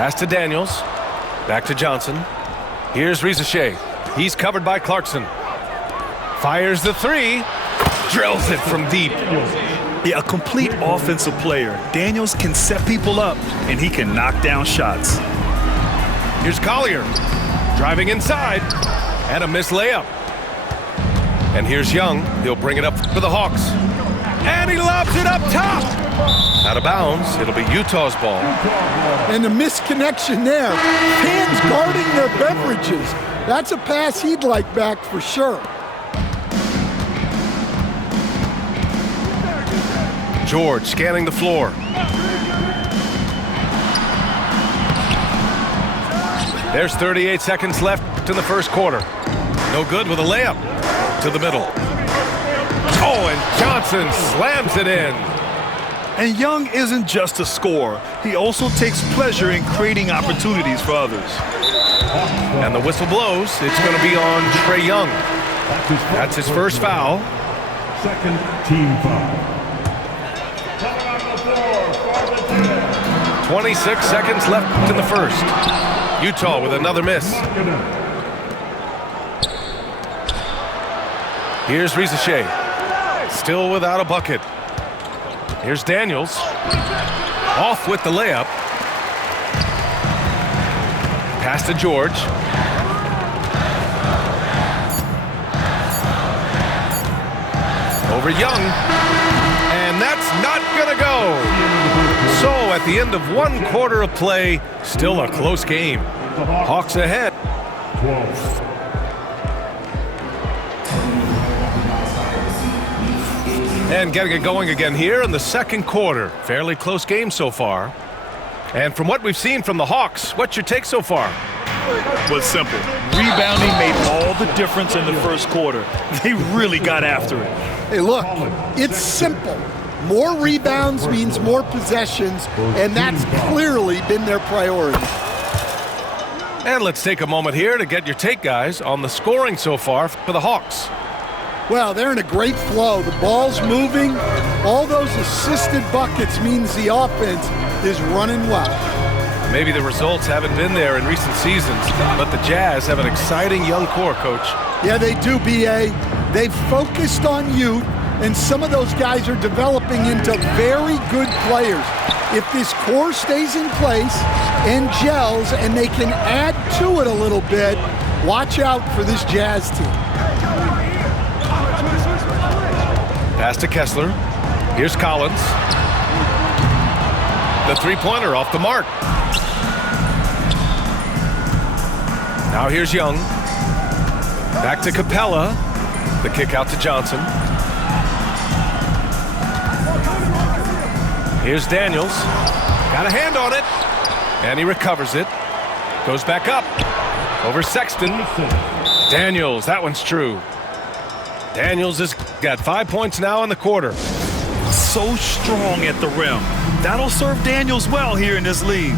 Pass to Daniels. Back to Johnson. Here's Rizachet. He's covered by Clarkson. Fires the three. Drills it from deep. Yeah, a complete offensive player. Daniels can set people up, and he can knock down shots. Here's Collier. Driving inside. And a missed layup. And here's Young. He'll bring it up for the Hawks. And he lobs it up top. Out of bounds. It'll be Utah's ball. And the misconnection there. Fans guarding their beverages. That's a pass he'd like back for sure. George scanning the floor. There's 38 seconds left in the first quarter. No good with a layup to the middle. Oh, and Johnson slams it in. And Young isn't just a scorer. He also takes pleasure in creating opportunities for others. And the whistle blows. It's going to be on Trae Young. That's his first foul. Second team foul. 26 seconds left in the first. Utah with another miss. Here's Rizachet. Still without a bucket. Here's Daniels. Off with the layup. Pass to George. Over Young. And that's not going to go. So at the end of one quarter of play, still a close game. Hawks ahead. 12. And getting it going again here in the second quarter. Fairly close game so far. And from what we've seen from the Hawks, what's your take so far? Was simple. Rebounding made all the difference in the first quarter. They really got after it. Hey, look, it's simple. More rebounds means more possessions, and that's clearly been their priority. And let's take a moment here to get your take, guys, on the scoring so far for the Hawks. Well, they're in a great flow. The ball's moving. All those assisted buckets means the offense is running well. Maybe the results haven't been there in recent seasons, but the Jazz have an exciting young core, Coach. Yeah, they do, B.A. They've focused on youth, and some of those guys are developing into very good players. If this core stays in place and gels and they can add to it a little bit, watch out for this Jazz team. Pass to Kessler. Here's Collins. The three-pointer off the mark. Now here's Young. Back to Capella. The kick out to Johnson. Here's Daniels. Got a hand on it. And he recovers it. Goes back up. Over Sexton. Daniels, that one's true. Daniels has got 5 points now in the quarter. So strong at the rim. That'll serve Daniels well here in this league.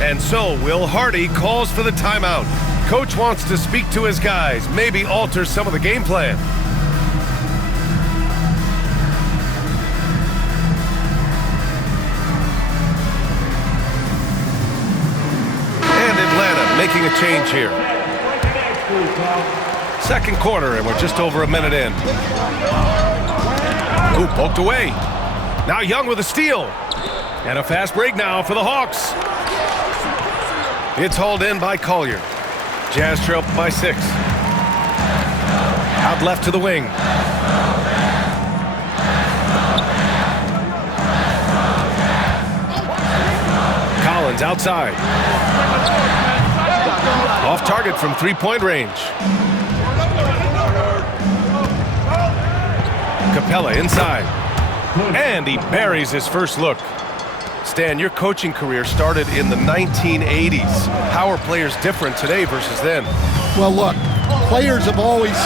And so Will Hardy calls for the timeout. Coach wants to speak to his guys, maybe alter some of the game plan. And Atlanta making a change here. Second quarter, and we're just over a minute in. Ooh, poked away. Now Young with a steal. And a fast break now for the Hawks. It's hauled in by Collier. Jazz trail by 6. Out left to the wing. Collins outside. Off target from three-point range. Capella inside. And he buries his first look. Stan, your coaching career started in the 1980s. How are players different today versus then? Well, look, players have always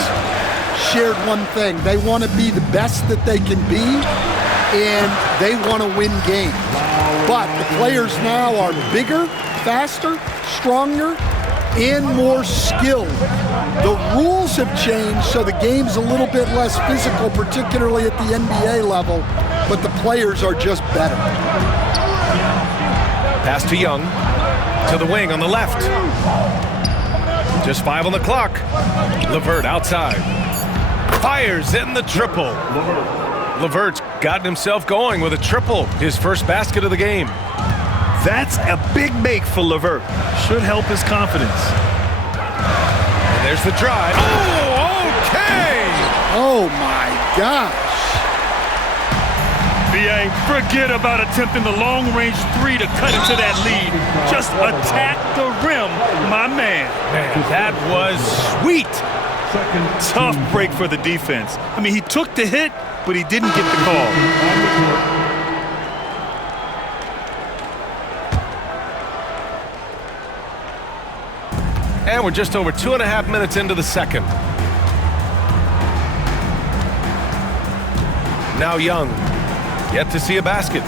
shared one thing. They want to be the best that they can be, and they want to win games. But the players now are bigger, faster, stronger, and more skilled. The rules have changed, so the game's a little bit less physical, particularly at the NBA level, but the players are just better. Pass to Young. to the wing on the left. Just 5 on the clock. LeVert outside. Fires in the triple. LeVert's gotten himself going with a triple, his first basket of the game. That's a big make for LeVert. Should help his confidence. And there's the drive. Oh, okay! Oh, my gosh. B.A., forget about attempting the long-range three to cut into that lead. Just attack the rim, my man. Man, that was sweet. Tough break for the defense. I mean, he took the hit, but he didn't get the call. And we're just over 2.5 minutes into the second. Now Young, yet to see a basket.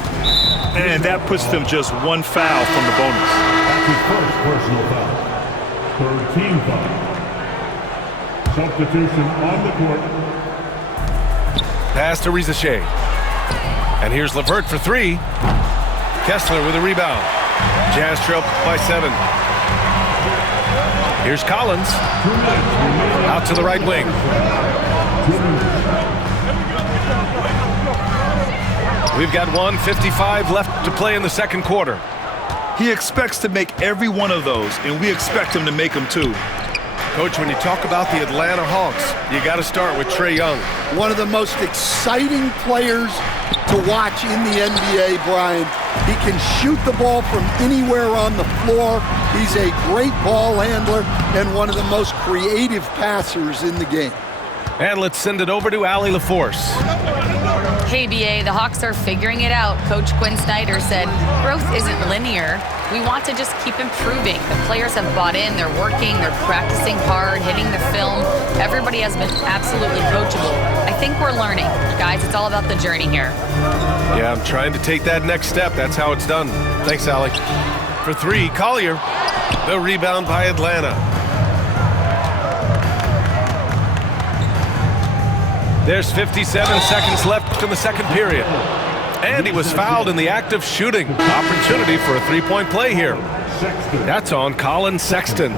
And that puts them just one foul from the bonus. That's his first personal foul. Third team foul. Substitution on the court. Pass to Rizachet. And here's LeVert for 3. Kessler with a rebound. Jazz trail by 7. Here's Collins. Out to the right wing. We've got 1:55 left to play in the second quarter. He expects to make every one of those, and we expect him to make them too. Coach, when you talk about the Atlanta Hawks, you got to start with Trae Young. One of the most exciting players to watch in the NBA, Brian. He can shoot the ball from anywhere on the floor. He's a great ball handler and one of the most creative passers in the game. And let's send it over to Allie LaForce. Hey, BA, the Hawks are figuring it out. Coach Quinn Snyder said, growth isn't linear. We want to just keep improving. The players have bought in, they're working, they're practicing hard, hitting the film. Everybody has been absolutely coachable. I think we're learning. Guys, it's all about the journey here. Yeah, I'm trying to take that next step. That's how it's done. Thanks, Allie. For 3, Collier. The rebound by Atlanta. There's 57 seconds left in the second period. And he was fouled in the act of shooting. Opportunity for a 3-point play here. That's on Colin Sexton.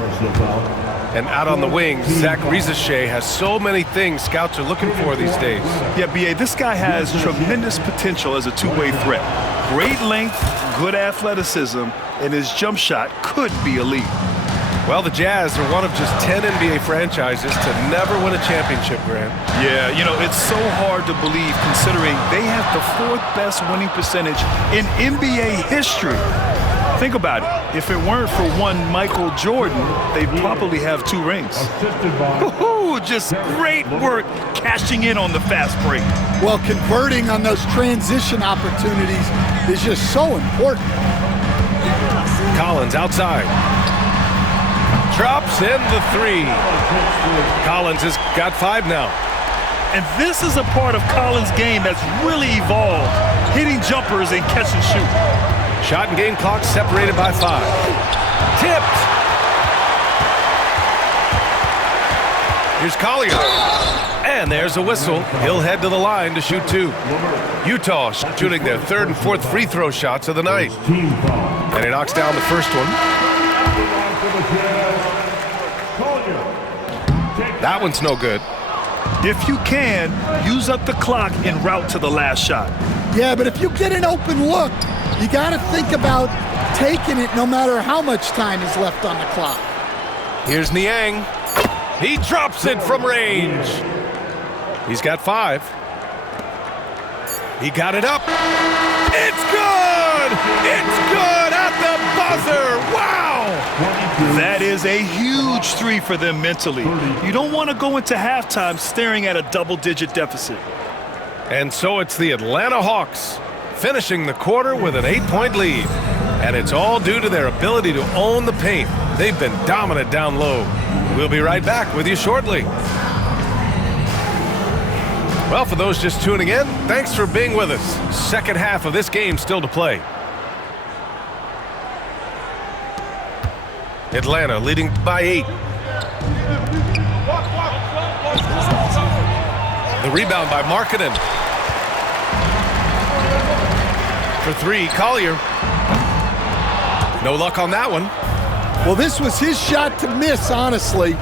And out on the wing, Zach Rizachet has so many things scouts are looking for these days. Yeah, B.A., this guy has tremendous potential as a two-way threat. Great length, good athleticism, and his jump shot could be elite. Well, the Jazz are one of just 10 NBA franchises to never win a championship, Grant. Yeah, you know, it's so hard to believe considering they have the 4th best winning percentage in NBA history. Think about it. If it weren't for one Michael Jordan, they'd probably have 2 rings. Woo-hoo, just great work cashing in on the fast break. Well, converting on those transition opportunities is just so important. Collins outside. Drops in the 3. Collins has got 5 now. And this is a part of Collins' game that's really evolved, hitting jumpers and catch and shoot. Shot and game clock separated by 5. Tipped. Here's Collier. And there's a whistle. He'll head to the line to shoot 2. Utah shooting their 3rd and 4th free throw shots of the night. And he knocks down the first one. That one's no good. If you can, use up the clock en route to the last shot. Yeah, but if you get an open look, you got to think about taking it no matter how much time is left on the clock. Here's Niang. He drops it from range. He's got 5. He got it up. It's good! It's good at the buzzer! Wow! That is a huge 3 for them mentally. You don't want to go into halftime staring at a double-digit deficit. And so it's the Atlanta Hawks finishing the quarter with an 8-point lead. And it's all due to their ability to own the paint. They've been dominant down low. We'll be right back with you shortly. Well, for those just tuning in, thanks for being with us. Second half of this game still to play. Atlanta leading by 8. The rebound by Markkanen. For 3, Collier. No luck on that one. Well, this was his shot to miss, honestly.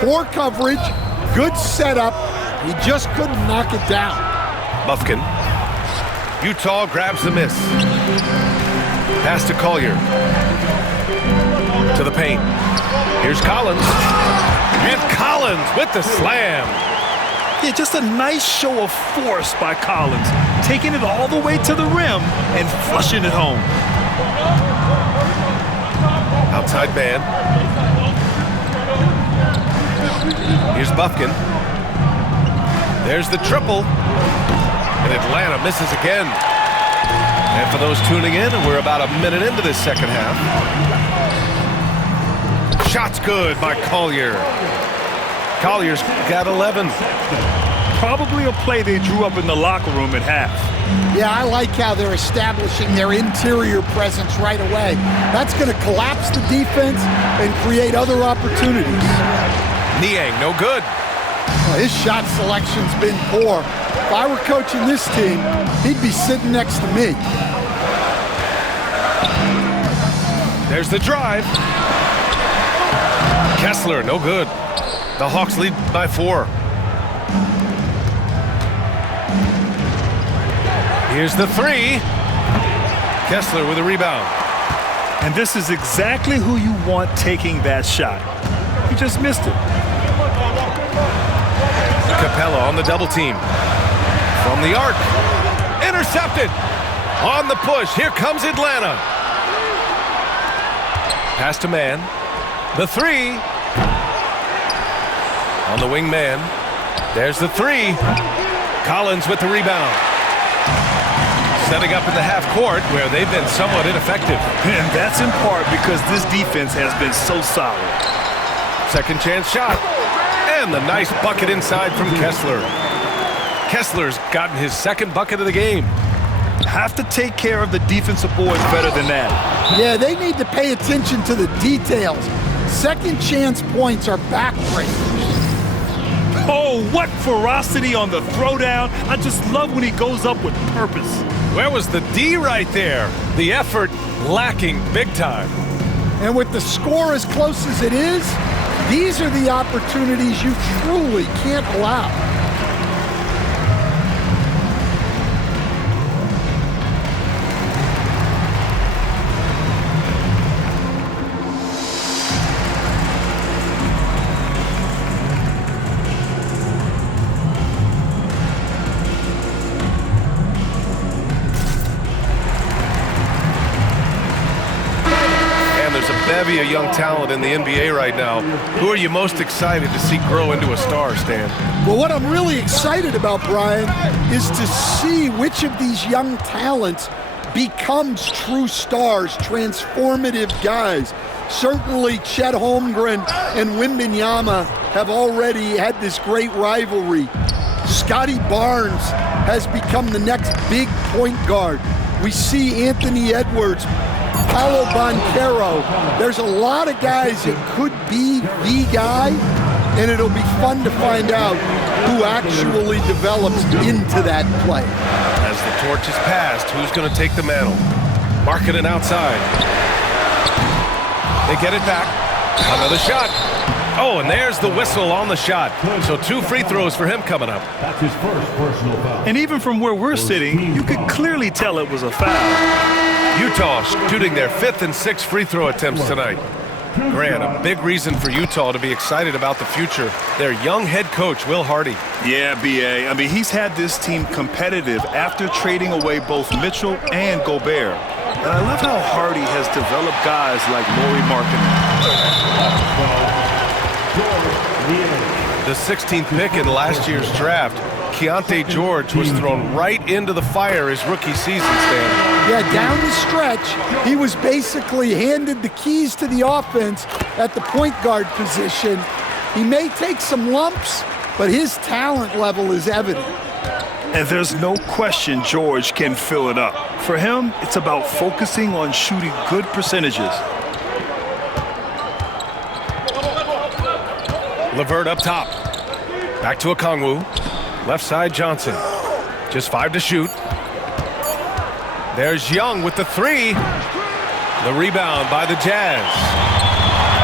Poor coverage, good setup. He just couldn't knock it down. Bufkin. Utah grabs the miss. Pass to Collier. To the paint. Here's Collins. And Collins with the slam. Yeah, just a nice show of force by Collins, taking it all the way to the rim and flushing it home. Outside man. Here's Bufkin. There's the triple. And Atlanta misses again. And for those tuning in, we're about a minute into this second half. Shot's good by Collier. Collier's got 11. Probably a play they drew up in the locker room at half. Yeah, I like how they're establishing their interior presence right away. That's going to collapse the defense and create other opportunities. Niang, no good. Well, his shot selection's been poor. If I were coaching this team, he'd be sitting next to me. There's the drive. Kessler, no good. The Hawks lead by 4. Here's the 3. Kessler with a rebound. And this is exactly who you want taking that shot. He just missed it. Capella on the double team. From the arc. Intercepted. On the push. Here comes Atlanta. Pass to man. The 3. On the wing man. There's the 3. Collins with the rebound. Setting up in the half court where they've been somewhat ineffective. And that's in part because this defense has been so solid. Second chance shot. And the nice bucket inside from Kessler. Kessler's gotten his second bucket of the game. Have to take care of the defensive boards better than that. Yeah, they need to pay attention to the details. Second chance points are backbreakers. Oh, what ferocity on the throwdown. I just love when he goes up with purpose. Where was the D right there? The effort lacking big time. And with the score as close as it is, these are the opportunities you truly can't allow. Bevy of young talent in the NBA right now. Who are you most excited to see grow into a star, Stan? Well, what I'm really excited about, Brian, is to see which of these young talents becomes true stars, transformative guys. Certainly Chet Holmgren and Wembanyama have already had this great rivalry. Scotty Barnes has become the next big point guard. We see Anthony Edwards, Paolo Banchero. There's a lot of guys that could be the guy, and it'll be fun to find out who actually develops into that play. As the torch is passed, who's going to take the mantle? Markkanen outside. They get it back. Another shot. Oh, and there's the whistle on the shot. So 2 free throws for him coming up. That's his first personal foul. And even from where we're sitting, you could clearly tell it was a foul. Utah shooting their 5th and 6th free throw attempts tonight. Grant, a big reason for Utah to be excited about the future. Their young head coach, Will Hardy. Yeah, B.A. I mean, he's had this team competitive after trading away both Mitchell and Gobert. And I love how Hardy has developed guys like Lauri Markkanen. The 16th pick in last year's draft, Keontae George was thrown right into the fire his rookie season, Stan. Yeah, down the stretch, he was basically handed the keys to the offense at the point guard position. He may take some lumps, but his talent level is evident. And there's no question George can fill it up. For him, it's about focusing on shooting good percentages. LeVert up top. Back to Okongwu. Left side, Johnson. Just 5 to shoot. There's Young with the 3. The rebound by the Jazz.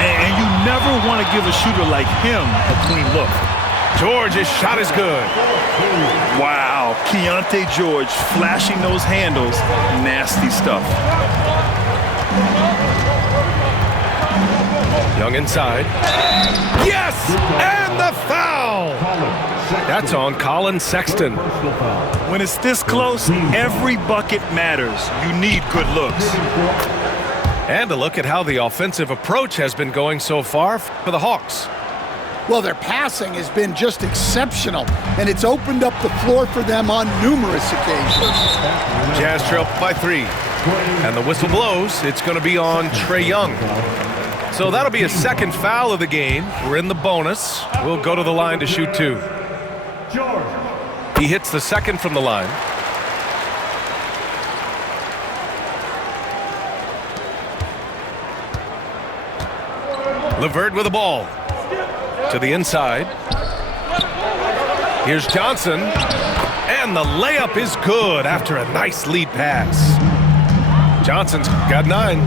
And you never want to give a shooter like him a clean look. George's shot is good. Wow, Keontae George flashing those handles. Nasty stuff. Young inside. Yes! And the foul! That's on Colin Sexton. When it's this close, every bucket matters. You need good looks. And a look at how the offensive approach has been going so far for the Hawks. Well, their passing has been just exceptional, and it's opened up the floor for them on numerous occasions. Jazz trail by 3. And the whistle blows. It's going to be on Trae Young. So that'll be a second foul of the game. We're in the bonus. We'll go to the line to shoot 2. He hits the second from the line. LeVert with the ball. To the inside. Here's Johnson. And the layup is good after a nice lead pass. Johnson's got 9.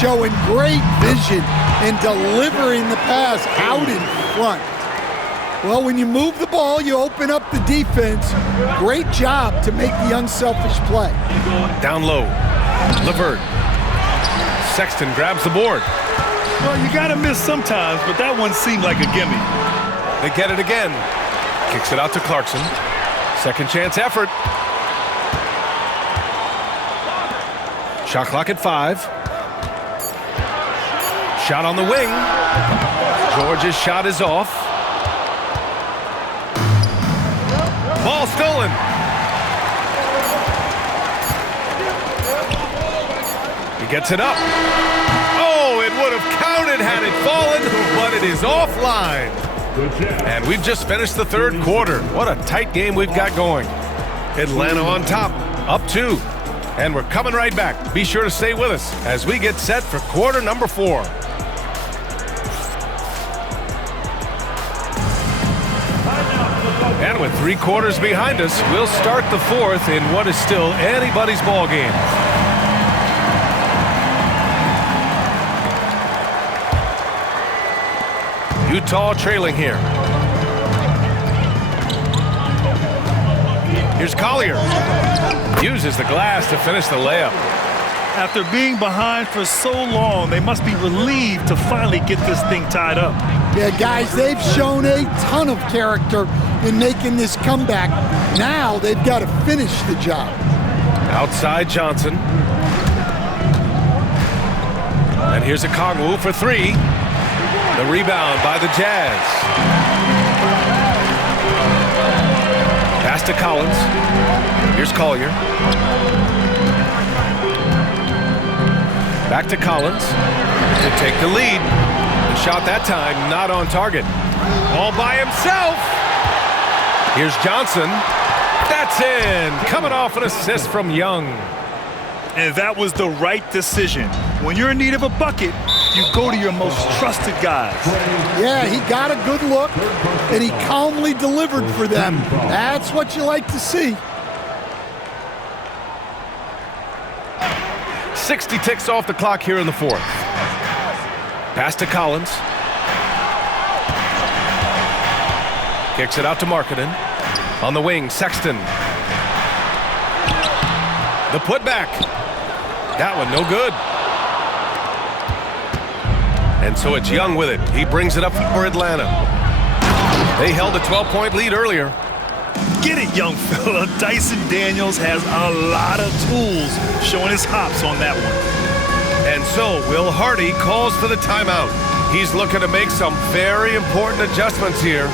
Showing great vision and delivering the pass out in front. Well, when you move the ball, you open up the defense. Great job to make the unselfish play. Down low. LeVert. Sexton grabs the board. Well, you got to miss sometimes, but that one seemed like a gimme. They get it again. Kicks it out to Clarkson. Second chance effort. Shot clock at 5. Shot on the wing. George's shot is off. Ball stolen. He gets it up. Oh, it would have counted had it fallen, but it is offline. And we've just finished the third quarter. What a tight game we've got going. Atlanta on top, up 2. And we're coming right back. Be sure to stay with us as we get set for quarter number 4. And with 3 quarters behind us, we'll start the 4th in what is still anybody's ball game. Utah trailing here. Here's Collier. Uses the glass to finish the layup. After being behind for so long, they must be relieved to finally get this thing tied up. Yeah, guys, they've shown a ton of character in making this comeback. Now they've got to finish the job. Outside Johnson. And here's a Kongwu for 3. The rebound by the Jazz. Pass to Collins. Here's Collier. Back to Collins to take the lead. The shot that time not on target. All by himself. Here's Johnson. That's in. Coming off an assist from Young. And that was the right decision. When you're in need of a bucket, you go to your most trusted guys. Yeah, he got a good look, and he calmly delivered for them. That's what you like to see. 60 ticks off the clock here in the 4th. Pass to Collins. Kicks it out to Markkanen. On the wing, Sexton. The putback. That one no good. And so it's Young with it. He brings it up for Atlanta. They held a 12-point lead earlier. Get it, young fella. Dyson Daniels has a lot of tools, showing his hops on that one. And so Will Hardy calls for the timeout. He's looking to make some very important adjustments here.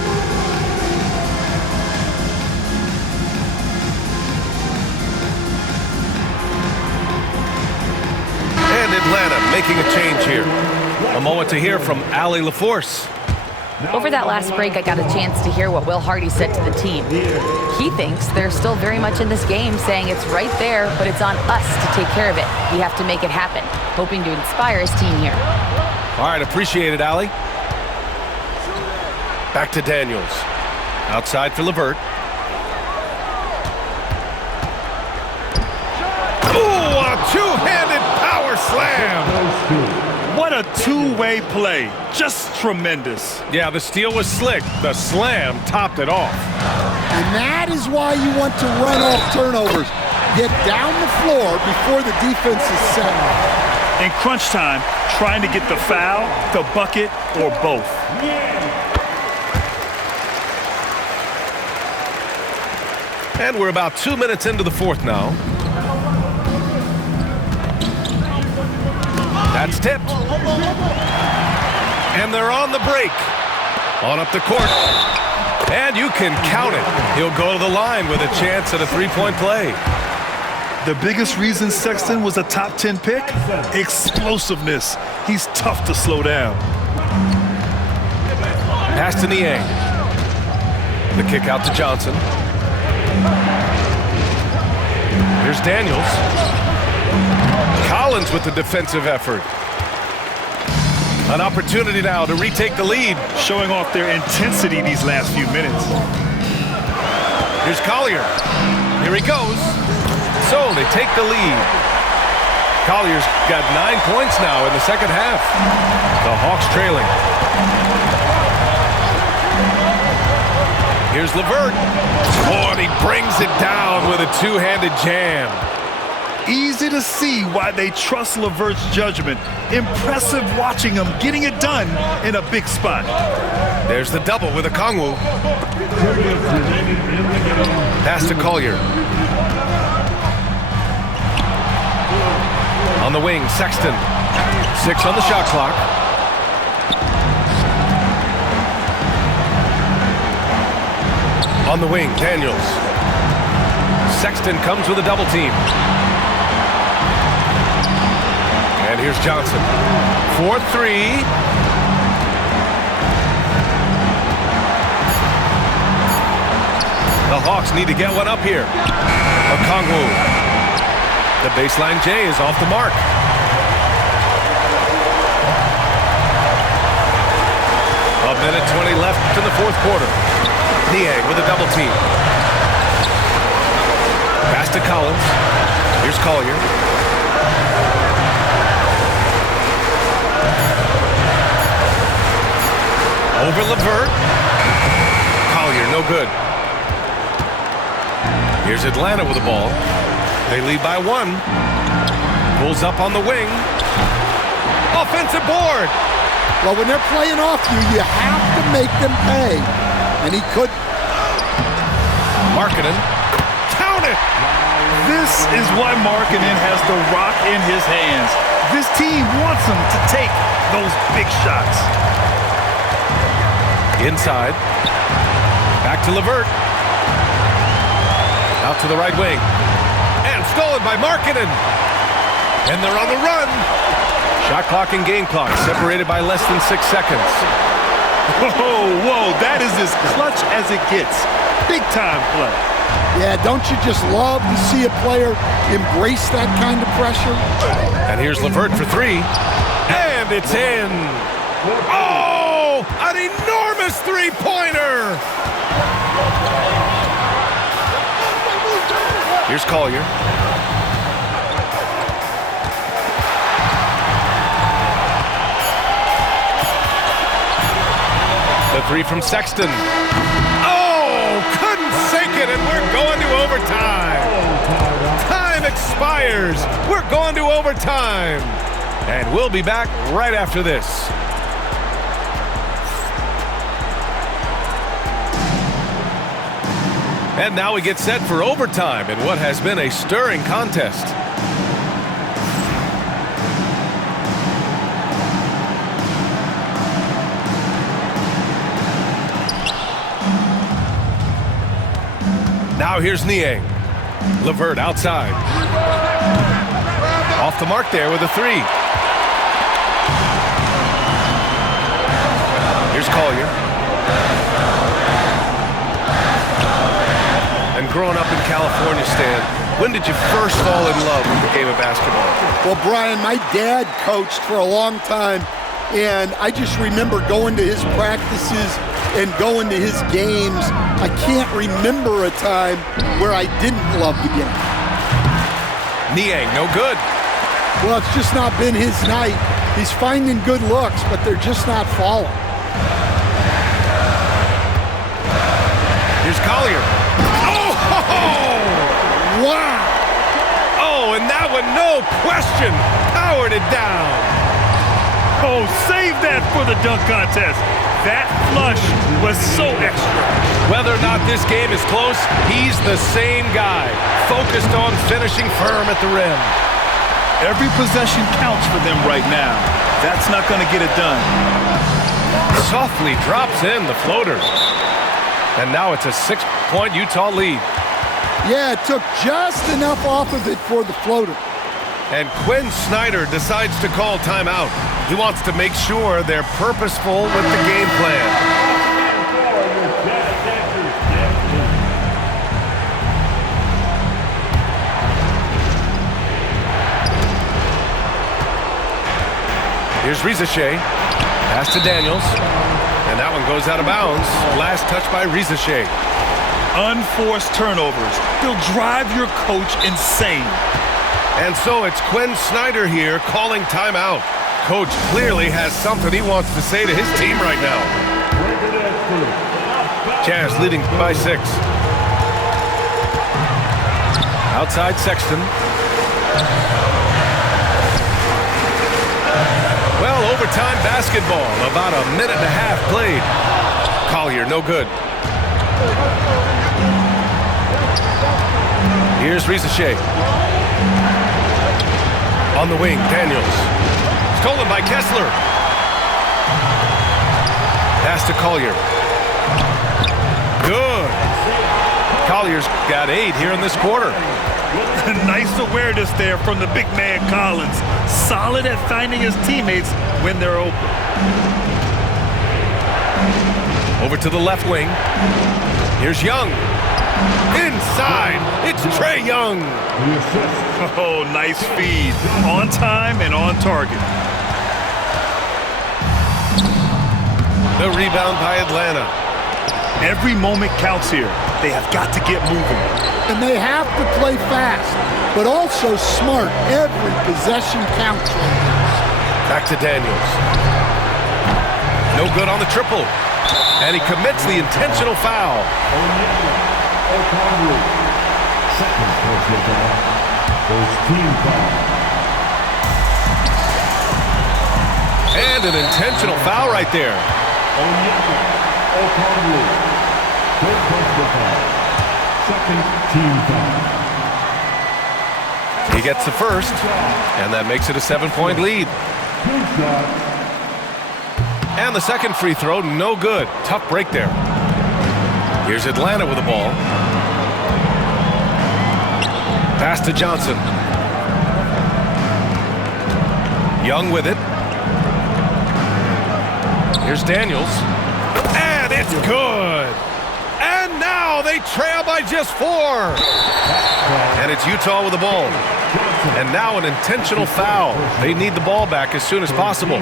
And Atlanta making a change here. A moment to hear from Allie LaForce. Over that last break, I got a chance to hear what Will Hardy said to the team. He thinks they're still very much in this game, saying it's right there, but it's on us to take care of it. We have to make it happen, hoping to inspire his team here. All right, appreciate it, Allie. Back to Daniels. Outside for LeVert. Ooh, a two-handed power slam. What a two-way play. Just tremendous. Yeah, the steal was slick. The slam topped it off. And that is why you want to run off turnovers. Get down the floor before the defense is set. In crunch time, trying to get the foul, the bucket, or both. And we're about 2 minutes into the fourth now. That's tipped. And they're on the break. On up the court. And you can count it. He'll go to the line with a chance at a three-point play. The biggest reason Sexton was a top 10 pick? Explosiveness. He's tough to slow down. Pass to Niang. The kick out to Johnson. Here's Daniels. Collins with the defensive effort. An opportunity now to retake the lead. Showing off their intensity these last few minutes. Here's Collier. Here he goes. So they take the lead. Collier's got 9 points now in the second half. The Hawks trailing. Here's LeVert. Oh, and he brings it down with a two-handed jam. Easy to see why they trust LeVert's judgment. Impressive watching him getting it done in a big spot. There's the double with Okongwu. Pass to Collier. On the wing, Sexton. 6 on the shot clock. On the wing, Daniels. Sexton comes with a double team. And here's Johnson. 4-3. The Hawks need to get one up here. Okongwu. The baseline J is off the mark. A minute 20 left in the fourth quarter. Niang with a double team. Pass to Collins. Here's Collier. Over LeVert. Collier, no good. Here's Atlanta with the ball. They lead by 1. Pulls up on the wing. Offensive board. Well, when they're playing off you, you have to make them pay. And he could. Markkanen. Count it. This is why Markkanen has the rock in his hands. This team wants him to take those big shots. Inside. Back to LeVert. Out to the right wing. And stolen by Markkanen. And they're on the run. Shot clock and game clock separated by less than 6 seconds. Whoa, that is as clutch as it gets. Big time play. Yeah, don't you just love to see a player embrace that kind of pressure? And here's LeVert for 3. And it's in. Oh, an enormous three-pointer. Here's Collier. The 3 from Sexton. Oh, couldn't sink it, and we're going to overtime. Time expires. We're going to overtime. And we'll be back right after this. And now we get set for overtime in what has been a stirring contest. Now here's Niang. LeVert outside. Off the mark there with a 3. Here's Collier. And growing up in California, Stan, when did you first fall in love with the game of basketball? Well, Brian, my dad coached for a long time, and I just remember going to his practices and going to his games. I can't remember a time where I didn't love the game. Niang, no good. Well, it's just not been his night. He's finding good looks, but they're just not falling. Here's Collier. Oh! Wow! Oh, and that one, no question, powered it down. Oh, save that for the dunk contest. That flush was so extra. Whether or not this game is close, he's the same guy, focused on finishing firm at the rim. Every possession counts for them right now. That's not going to get it done. Softly drops in the floater. And now it's a 6-point Utah lead. Yeah, it took just enough off of it for the floater. And Quinn Snyder decides to call timeout. He wants to make sure they're purposeful with the game plan. Here's Rizachet. Pass to Daniels. And that one goes out of bounds. Last touch by Rizachet. Unforced turnovers. They'll drive your coach insane. And so it's Quinn Snyder here calling timeout. Coach clearly has something he wants to say to his team right now. Jazz leading by 6. Outside Sexton. Well, overtime basketball. About a minute and a half played. Collier, no good. Here's Rizachet. On the wing, Daniels. Stolen by Kessler. Pass to Collier. Good. Collier's got 8 here in this quarter. Nice awareness there from the big man Collins. Solid at finding his teammates when they're open. Over to the left wing. Here's Young. Inside, it's Trae Young. Oh, nice feed. On time and on target. The rebound by Atlanta. Every moment counts here. They have got to get moving. And they have to play fast, but also smart. Every possession counts. Back to Daniels. No good on the triple. And he commits the intentional foul. Second personal foul. First team foul. And an intentional foul right there. Third personal foul. Second team foul. He gets the first, and that makes it a 7-point lead. Two shots. And the second free throw, no good. Tough break there. Here's Atlanta with the ball. Pass to Johnson. Young with it. Here's Daniels. And it's good. And now they trail by just 4. And it's Utah with the ball. And now an intentional foul. They need the ball back as soon as possible.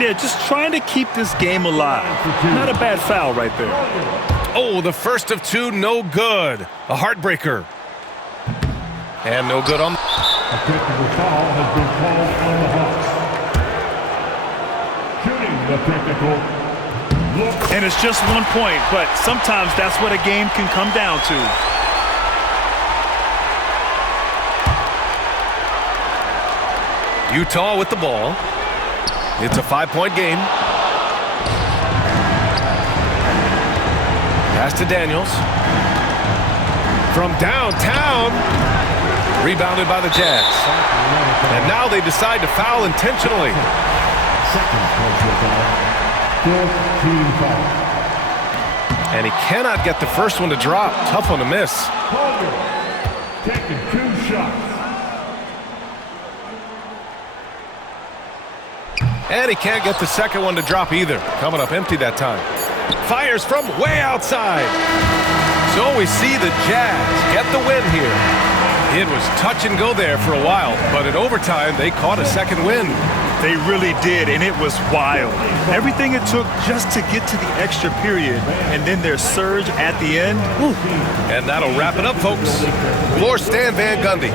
Yeah, just trying to keep this game alive. Not a bad foul right there. Oh, the first of 2, no good. A heartbreaker. And no good on. A technical foul has been called on the Hawks. Shooting the technical. Look. And it's just 1 point, but sometimes that's what a game can come down to. Utah with the ball. It's a 5-point game. Pass to Daniels. From downtown. Rebounded by the Jazz. And now they decide to foul intentionally. Second personal foul. Fourth team foul. And he cannot get the first one to drop. Tough one to miss. Collier taking 2 shots. And he can't get the second one to drop either. Coming up empty that time. Fires from way outside. So we see the Jazz get the win here. It was touch and go there for a while, but in overtime, they caught a second win. They really did, and it was wild. Everything it took just to get to the extra period, and then their surge at the end. Whew. And that'll wrap it up, folks. For Stan Van Gundy.